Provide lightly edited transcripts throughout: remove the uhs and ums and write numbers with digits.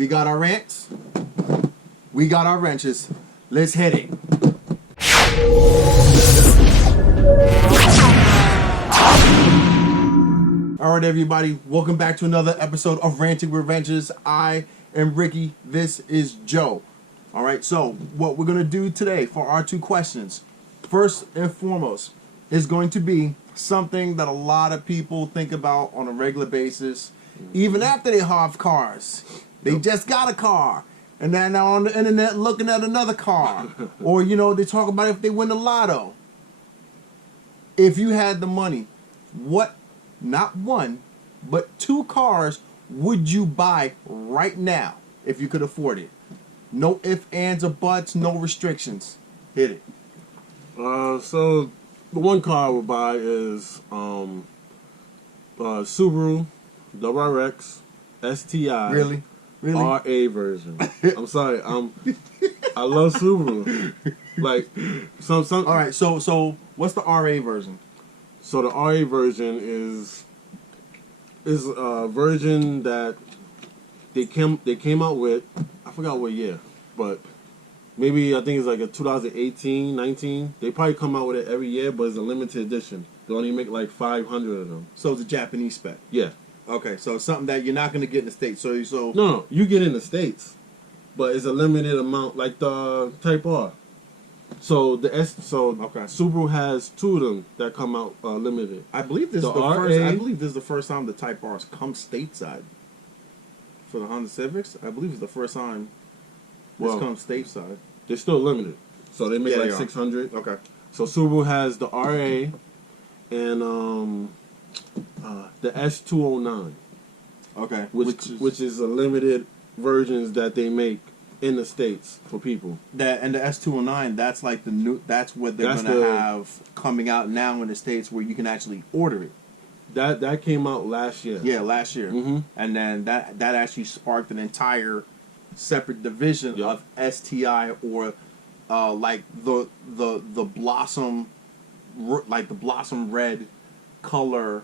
We got our rants. We got our wrenches. Let's hit it. All right, everybody. Welcome back to another episode of Ranting with Wrenches. I am Ricky. This is Joe. All right, so what we're going to do today for our two questions, first and foremost, is going to be something that a lot of people think about on a regular basis, even after they have cars. They just got a car, and then they're on the internet looking at another car. Or, you know, they talk about if they win the lotto. If you had the money, what, not one, but two cars would you buy right now if you could afford it? No ifs, ands, or buts, no restrictions. Hit it. So the one car I would buy is Subaru WRX STI. Really? RA version. I'm sorry. I love Subaru. Like some. All right. So what's the RA version? So the RA version is a version that they came out with. I forgot what year, but maybe I think it's like a 2018, 19. They probably come out with it every year, but it's a limited edition. They only make like 500 of them. So it's a Japanese spec. Yeah. Okay, so it's something that you're not going to get in the States. So No, you get in the States, but it's a limited amount, like the Type R. So Subaru has two of them that come out limited. I believe this is the first. I believe this is the first time the Type R's come stateside for the Honda Civics. I believe it's the first time it's come stateside. They're still limited, so they make like 600. Okay. So Subaru has the RA and the S209. Okay. Which is a limited versions that they make in the States for people. That and the S209, that's like the new. That's what they're gonna have coming out now in the States, where you can actually order it. That came out last year. Yeah, last year. Mm-hmm. And then that actually sparked an entire separate division of STI, or like the blossom, like the blossom red color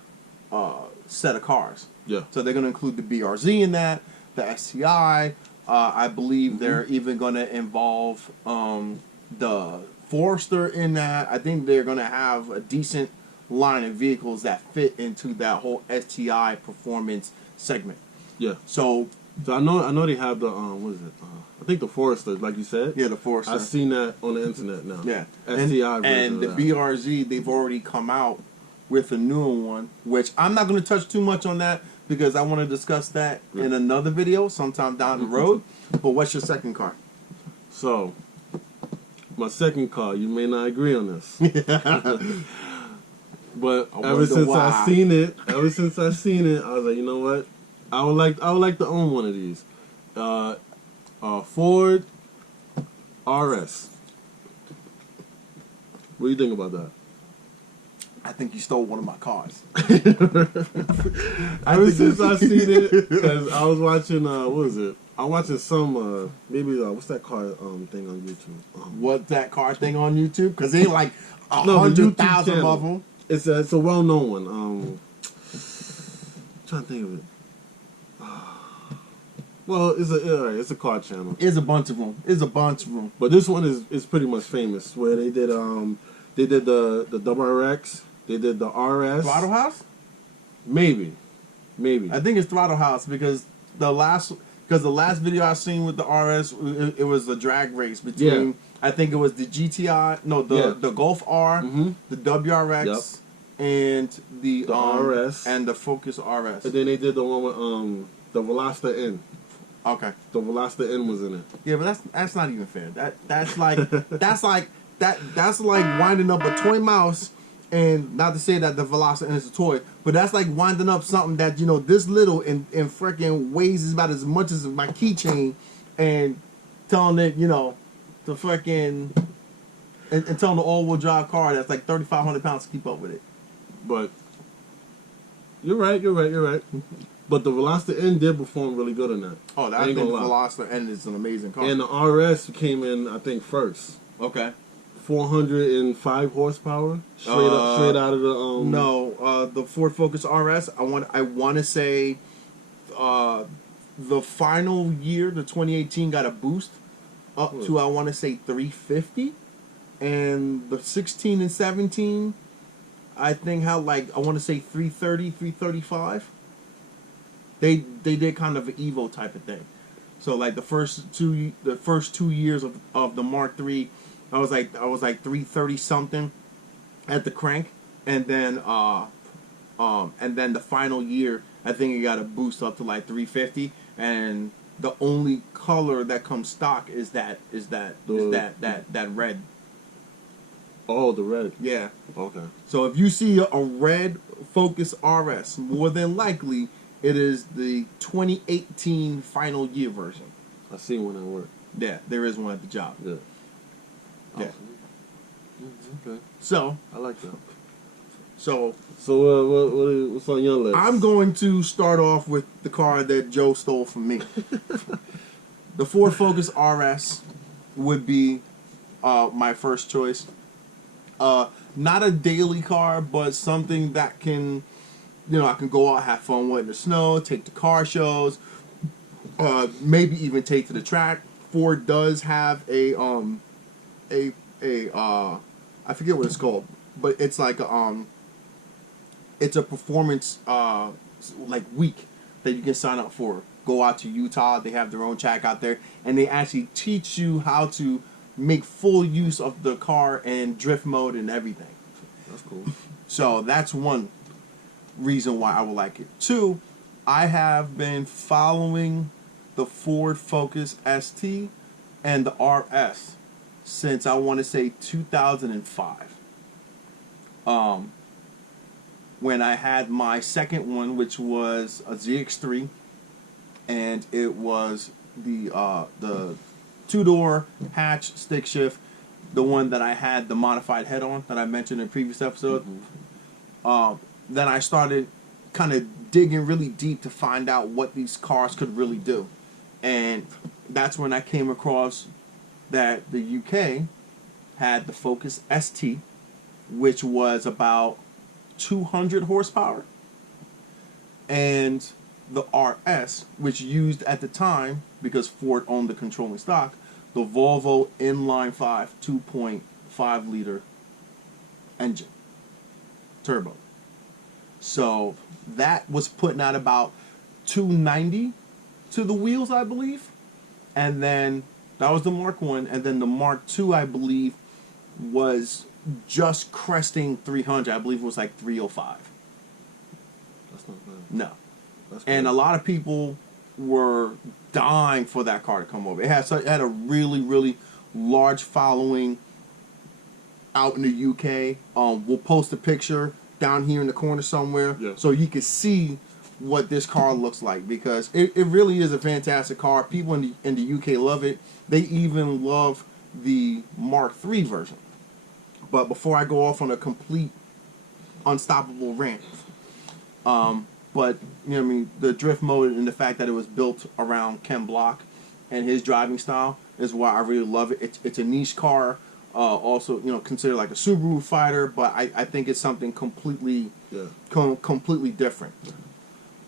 set of cars. Yeah. So they're going to include the BRZ in that, the STI. I believe they're even going to involve the Forester in that. I think they're going to have a decent line of vehicles that fit into that whole STI performance segment. Yeah. So I know they have the what is it? I think the Forester, like you said. Yeah, the Forester. I've seen that on the internet now. Yeah. STI and the BRZ, they've already come out with a newer one, which I'm not going to touch too much on that because I want to discuss that in another video sometime down the road. But what's your second car? So, my second car, you may not agree on this. But ever since I seen it, I was like, you know what? I would like to own one of these. Ford RS. What do you think about that? I think you stole one of my cars. Ever since I seen it, because I was watching, what was it? I was watching some, maybe, what's that car thing on YouTube? What's that car thing on YouTube? Because they like 100,000 of them. It's a well-known one. I'm trying to think of it. Well, it's a car channel. It's a bunch of them. But this one is pretty much famous, where they did the WRX. They did the RS. Throttle House? Maybe. I think it's Throttle House because the last video I seen with the RS, it was a drag race between. I think it was the GTI, the Golf R, the WRX, and the RS, and the Focus RS. And then they did the one with the Veloster N. Okay. The Veloster N was in it. Yeah, but that's not even fair. That's like winding up a toy mouse. And not to say that the Veloster is a toy, but that's like winding up something that, you know, this little and freaking weighs about as much as my keychain, and telling it, you know, to fucking and telling the all-wheel drive car that's like 3,500 pounds to keep up with it. But you're right. But the Veloster N did perform really good in that. Oh, that thing, the Veloster N is an amazing car. And the RS came in, I think, first. Okay. 405 horsepower, straight out of the the Ford Focus RS. I want to say the final year, the 2018, got a boost up to, I want to say, 350. And the 16 and 17, I think had like, I want to say 330, 335. They did kind of an Evo type of thing. So like the first 2 years of the Mark III, I was like 330 something at the crank, and then the final year, I think it got a boost up to like 350, and the only color that comes stock is that red. Oh, the red. Yeah. Okay. So if you see a red Focus RS, more than likely it is the 2018 final year version. I seen one at work. Yeah, there is one at the job. Yeah. Yeah. Okay. So I like that. So what's on your list? I'm going to start off with the car that Joe stole from me. The Ford Focus RS would be my first choice. Not a daily car, but something that can, I can go out, have fun with in the snow, take to car shows, maybe even take to the track. Ford does have I forget what it's called, but it's like it's a performance like week that you can sign up for. Go out to Utah, they have their own track out there, and they actually teach you how to make full use of the car and drift mode and everything. That's cool. So that's one reason why I would like it. Two, I have been following the Ford Focus ST and the RS since I want to say 2005. When I had my second one, which was a ZX3, and it was the two-door hatch stick shift, the one that I had the modified head on that I mentioned in a previous episode. Then I started kind of digging really deep to find out what these cars could really do, and that's when I came across that the UK had the Focus ST, which was about 200 horsepower, and the RS, which used at the time, because Ford owned the controlling stock, the Volvo inline 5 2.5 liter engine turbo. So that was putting out about 290 to the wheels, I believe, and then that was the Mark 1, and then the Mark 2, I believe, was just cresting 300. I believe it was like 305. That's not bad. No. That's And good. a lot of people were dying for that car to come over. It had a really, really large following out in the UK. We'll post a picture down here in the corner somewhere, so you can see what this car looks like, because it really is a fantastic car. People in the UK love it. They even love the Mark III version. But before I go off on a complete unstoppable rant, but the drift mode and the fact that it was built around Ken Block and his driving style is why I really love it. It's a niche car, also considered like a Subaru fighter, but I think it's something completely completely different.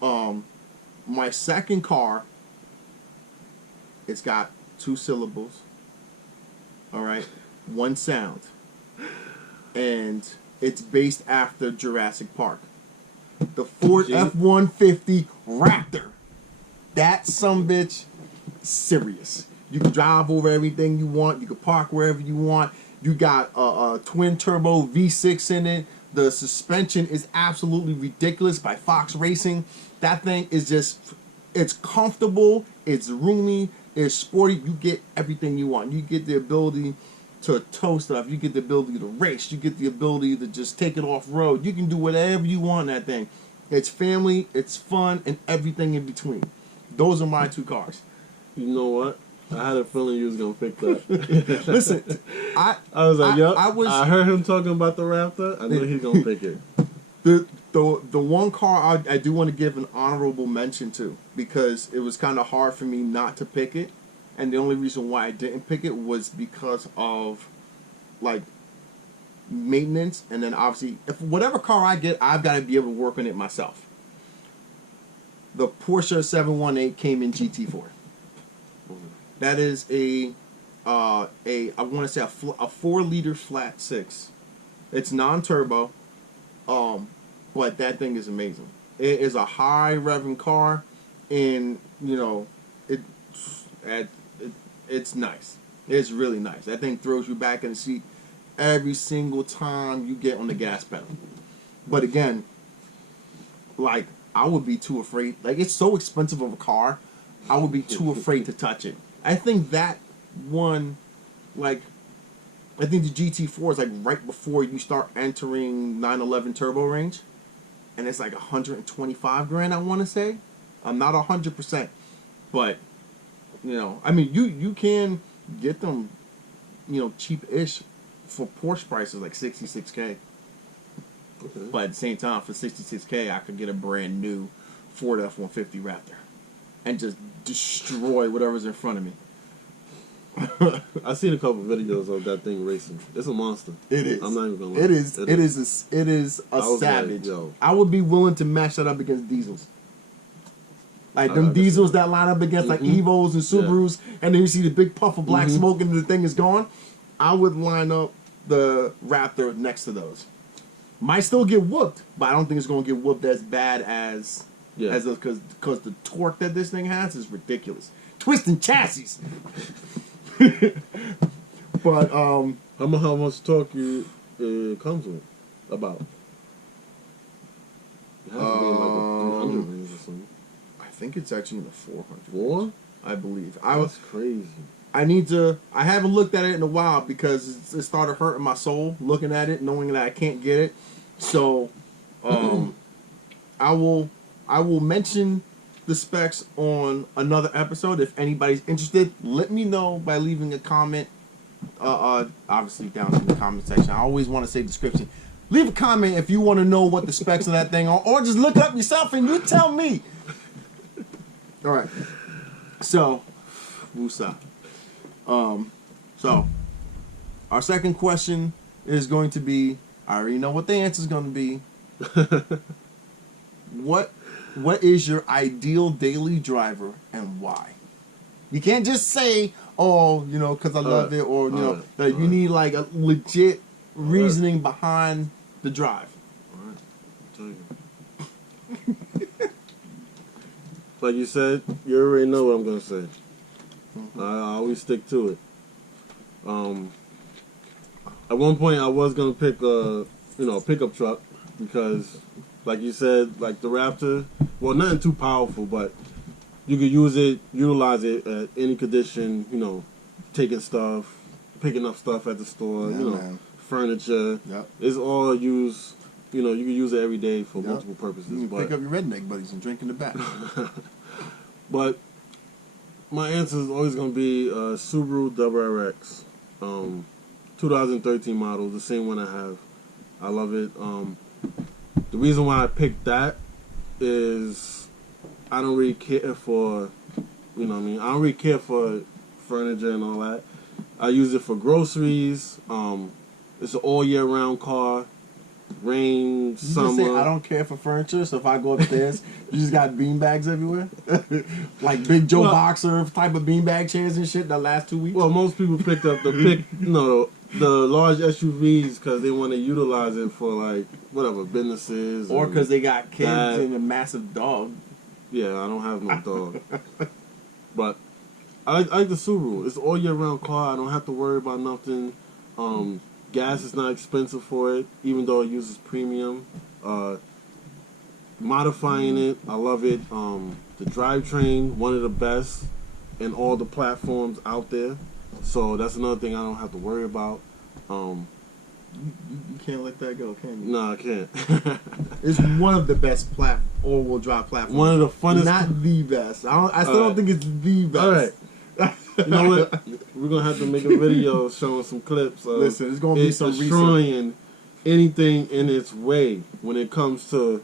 My second car, it's got 2 syllables. All right, 1 sound. And it's based after Jurassic Park. The Ford F-150 Raptor. That sumbitch, serious. You can drive over everything you want. You can park wherever you want. You got a twin turbo V6 in it. The suspension is absolutely ridiculous by Fox Racing. That thing is just, it's comfortable, it's roomy, it's sporty. You get everything you want. You get the ability to tow stuff. You get the ability to race. You get the ability to just take it off road. You can do whatever you want in that thing. It's family, it's fun, and everything in between. Those are my 2 cars. You know what? I had a feeling you was gonna pick that. Listen, I was like, yep. I heard him talking about the Raptor. I knew he's gonna pick it. The one car I do want to give an honorable mention to, because it was kind of hard for me not to pick it. And the only reason why I didn't pick it was because of, like, maintenance. And then, obviously, if whatever car I get, I've got to be able to work on it myself. the Porsche 718 Cayman GT4. That is I want to say a 4-liter flat 6. It's non-turbo, but that thing is amazing. It is a high revving car, and you know it's nice. It's really nice. That thing throws you back in the seat every single time you get on the gas pedal. But again, like, I would be too afraid. Like, it's so expensive of a car, I would be too afraid to touch it. I think that one, like, I think the GT4 is like right before you start entering 911 turbo range, and it's like 125 grand, I want to say. I'm not 100%, but you know, I mean, you can get them, you know, cheap-ish for Porsche prices, like 66K. Okay. But at the same time, for 66K, I could get a brand new Ford F-150 Raptor and just destroy whatever's in front of me. I've seen a couple videos of that thing racing. It's a monster. It is. I'm not even gonna lie. It is a savage. Like, I would be willing to match that up against diesels. Like them diesels that line up against like Evos and Subarus, and then you see the big puff of black smoke and the thing is gone. I would line up the Raptor next to those. Might still get whooped, but I don't think it's gonna get whooped as bad as because the torque that this thing has is ridiculous. Twisting chassis. But how much torque it comes with? About. It has to be in like a 300 range or something. I think it's actually in the 400. 4? I believe. That's crazy. I haven't looked at it in a while because it started hurting my soul looking at it, knowing that I can't get it. So, I will mention the specs on another episode. If anybody's interested, let me know by leaving a comment. Obviously down in the comment section. I always want to say description. Leave a comment if you want to know what the specs of that thing are, or just look it up yourself and you tell me. All right. So, woosah. So, our second question is going to be, I already know what the answer is going to be. What is your ideal daily driver and why? You can't just say, oh, you know, because I love it, or, you know, that you need like a legit reasoning behind the drive. All right. I'll tell you. Like you said, you already know what I'm going to say. I always stick to it. At one point, I was gonna pick a pickup truck because, like you said, like the Raptor. Well, nothing too powerful, but you could utilize it at any condition. You know, taking stuff, picking up stuff at the store. Yeah, man. Furniture. Yep. It's all used. You know, you can use it every day for multiple purposes. You can pick up your redneck buddies and drink in the back. But my answer is always going to be Subaru WRX, 2013 model, the same one I have. I love it. The reason why I picked that is I don't really care for, I don't really care for furniture and all that. I use it for groceries. It's an all year round car. Rain, summer. You just say I don't care for furniture, so if I go upstairs, you just got beanbags everywhere, like Big Joe Boxer type of beanbag chairs and shit that last 2 weeks. Well, most people picked up the large SUVs because they want to utilize it for like whatever businesses, or because they got kids and a massive dog. Yeah, I don't have no dog, but I like the Subaru. It's an all year round car. I don't have to worry about nothing. Gas is not expensive for it, even though it uses premium. Modifying it, I love it. The drivetrain, one of the best in all the platforms out there. So that's another thing I don't have to worry about. You can't let that go, can you? No, I can't. It's one of the best all-wheel drive platforms. One of the funnest. Not the best. I still don't think it's the best. All right. You know what? We're gonna have to make a video showing some clips of Listen, it's gonna be some destroying anything in its way when it comes to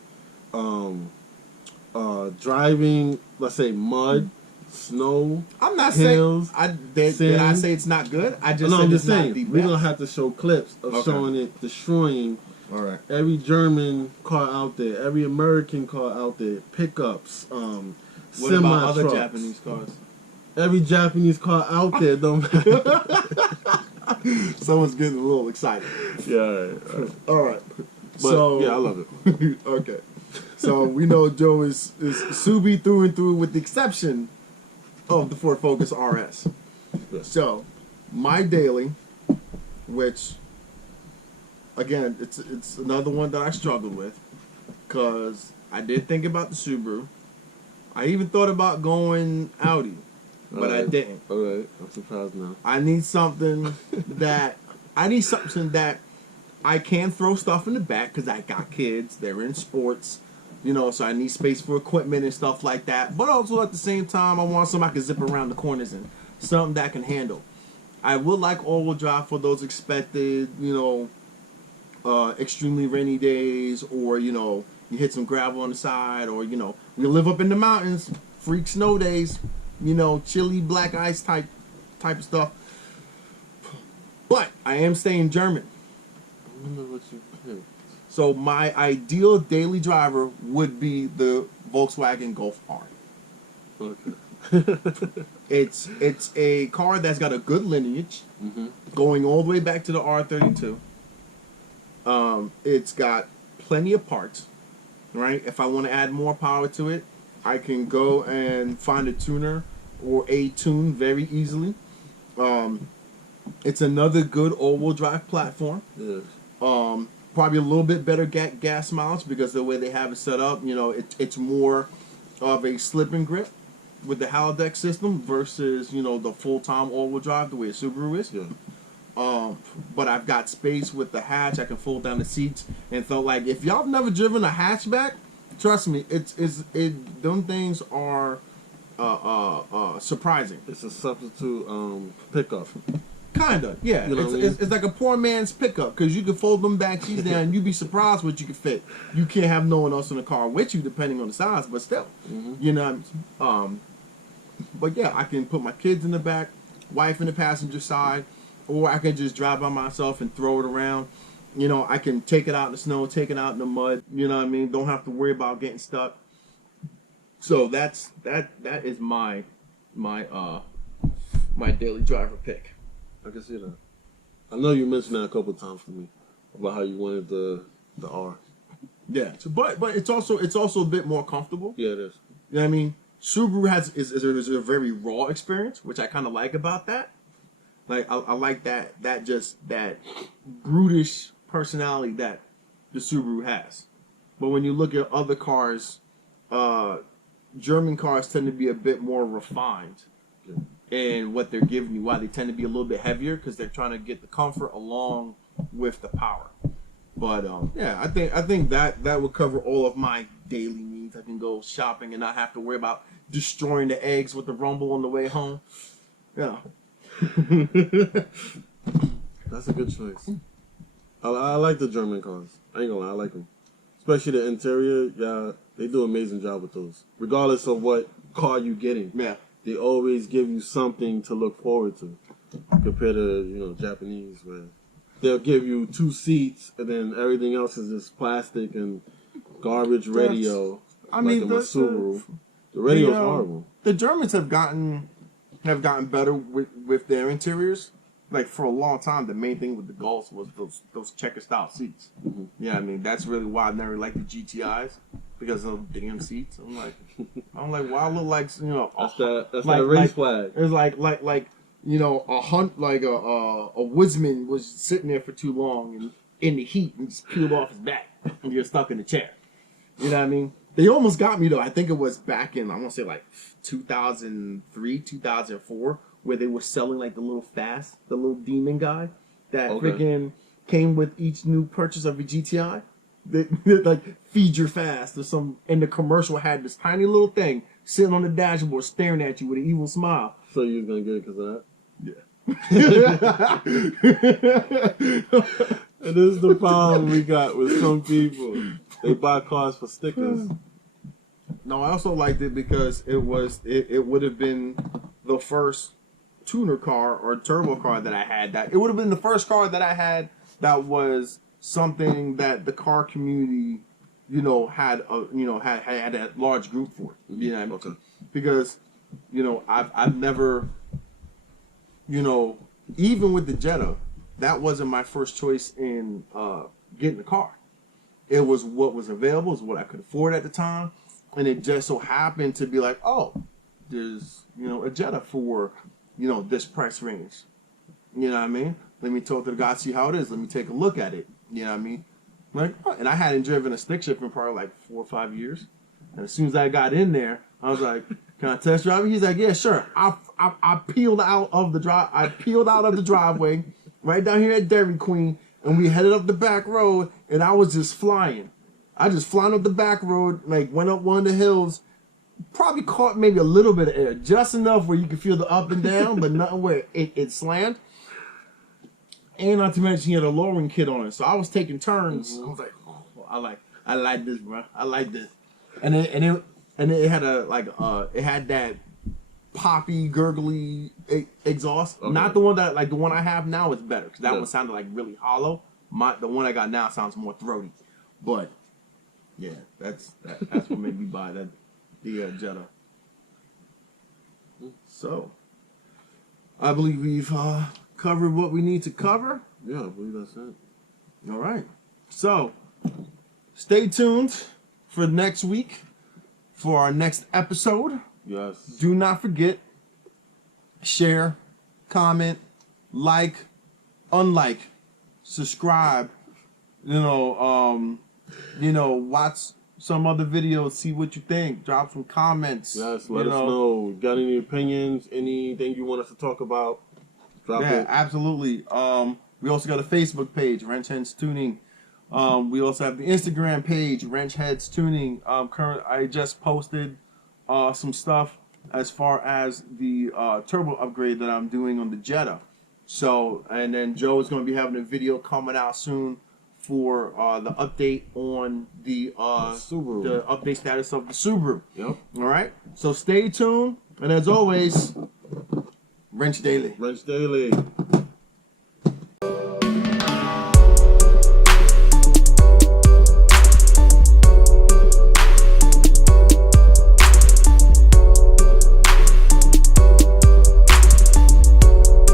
driving. Let's say mud, snow. I'm not hills, saying did I say it's not good. I just said I'm it's just not saying the we're best. gonna have to show clips of showing it destroying All right. Every German car out there, every American car out there, pickups, What about other semi-trucks. Japanese cars? Every Japanese car out there, don't matter. Someone's getting a little excited. Yeah, all right. All right. But, So yeah, I love it. Okay. So we know Joe is Subi through and through, with the exception of the Ford Focus RS. Yeah. So my daily, which again, it's another one that I struggled with, because I did think about the Subaru. I even thought about going Audi, but I didn't. All right, I'm surprised now. I need something that I can throw stuff in the back, because I got kids. They're in sports, so I need space for equipment and stuff like that. But also at the same time, I want something I can zip around the corners in, something that I can handle. I would like all-wheel drive for those expected, extremely rainy days, or you hit some gravel on the side, or we live up in the mountains, freak snow days, chilly black ice type of stuff. But I am staying German. I wonder what you picked. So my ideal daily driver would be the Volkswagen Golf R. Okay. It's a car that's got a good lineage, going all the way back to the R32. It's got plenty of parts, right? If I want to add more power to it, I can go and find a tuner or a tune very easily. It's another good all-wheel drive platform. Yes. Probably a little bit better gas mileage, because the way they have it set up, it's more of a slip and grip with the halodeck system versus the full-time all-wheel drive the way a Subaru is. Yeah. But I've got space with the hatch. I can fold down the seats, and so like if y'all have never driven a hatchback, trust me, them things are surprising. It's a substitute pickup. Kinda, yeah. You know what I mean? It's like a poor man's pickup, because you can fold them back seats down, and you'd be surprised what you can fit. You can't have no one else in the car with you, depending on the size, but still, But yeah, I can put my kids in the back, wife in the passenger side, or I can just drive by myself and throw it around. I can take it out in the snow, take it out in the mud. You know what I mean? Don't have to worry about getting stuck. So that is my daily driver pick. I can see that. I know you mentioned that a couple times to me about how you wanted the R. Yeah, but it's also a bit more comfortable. Yeah, it is. You know what I mean? Subaru is a very raw experience, which I kind of like about that. Like I like that brutish personality that the Subaru has. But when you look at other cars, German cars tend to be a bit more refined in what they're giving you. Why they tend to be a little bit heavier, because they're trying to get the comfort along with the power. But yeah, I think that would cover all of my daily needs. I can go shopping and not have to worry about destroying the eggs with the Rumble on the way home. Yeah. That's a good choice. I like the German cars. I ain't gonna lie, I like them. Especially the interior. Yeah, they do an amazing job with those. Regardless of what car you're getting. Yeah. They always give you something to look forward to. Compared to, Japanese, where they'll give you 2 seats and then everything else is just plastic and garbage radio. I mean, in my Subaru. The radio's horrible. The Germans have gotten better with their interiors. Like for a long time, the main thing with the Golfs was those checker style seats. Mm-hmm. Yeah, I mean that's really why I never liked the GTIs, because of the damn seats. I'm like, why I look like that's that race flag. It's like a woodsman was sitting there for too long and in the heat and just peeled off his back and you're stuck in the chair. You know what I mean? They almost got me though. I think it was back in, I want to say like 2003, 2004, where they were selling like the little demon guy that freaking came with each new purchase of a GTI. That like feed your fast or some, and the commercial had this tiny little thing sitting on the dashboard staring at you with an evil smile. So you was gonna get it because of that? Yeah. And this is the problem we got with some people. They buy cars for stickers. No, I also liked it because it would have been the first tuner car or turbo car that I had. It would have been the first car that I had that was something that the car community, you know, had a large group for. You know what I mean? Okay. Because, you know, I've never, you know, even with the Jetta, that wasn't my first choice in getting a car. It was what was available, is what I could afford at the time, and it just so happened to be like, oh, there's, you know, a Jetta for, you know, this price range. You know what I mean? Let me talk to the guy, see how it is. Let me take a look at it. You know what I mean? Like, oh, and I hadn't driven a stick shift in probably like 4 or 5 years. And as soon as I got in there, I was like, "Can I test drive it?" He's like, "Yeah, sure." I peeled out of the drive. I peeled out of the driveway right down here at Dairy Queen, and we headed up the back road. And I was just flying. I just flying up the back road, like went up one of the hills. Probably caught maybe a little bit of air, just enough where you could feel the up and down, but nothing where it slammed. And not to mention, he had a lowering kit on it, so I was taking turns. I was like, "Oh, I like this, bro. I like this." And it had it had that poppy, gurgly exhaust. Okay. Not the one that, like the one I have now is better, because that one sounded like really hollow. The one I got now sounds more throaty. But yeah, that's what made me buy the Jetta. So I believe we've covered what we need to cover. Yeah, I believe that's it. All right. So stay tuned for next week for our next episode. Yes. Do not forget, share, comment, like, unlike, subscribe, watch some other videos, see what you think, drop some comments. Yes, let us know. Got any opinions, anything you want us to talk about? Drop it. Yeah, absolutely. We also got a Facebook page, WrenchHeadsTuning. We also have the Instagram page, WrenchHeadsTuning. I just posted some stuff as far as the turbo upgrade that I'm doing on the Jetta. So, and then Joe is going to be having a video coming out soon for the update on the Subaru. the update status of the Subaru. Yep. All right. So stay tuned, and as always, Wrench Daily. Wrench Daily.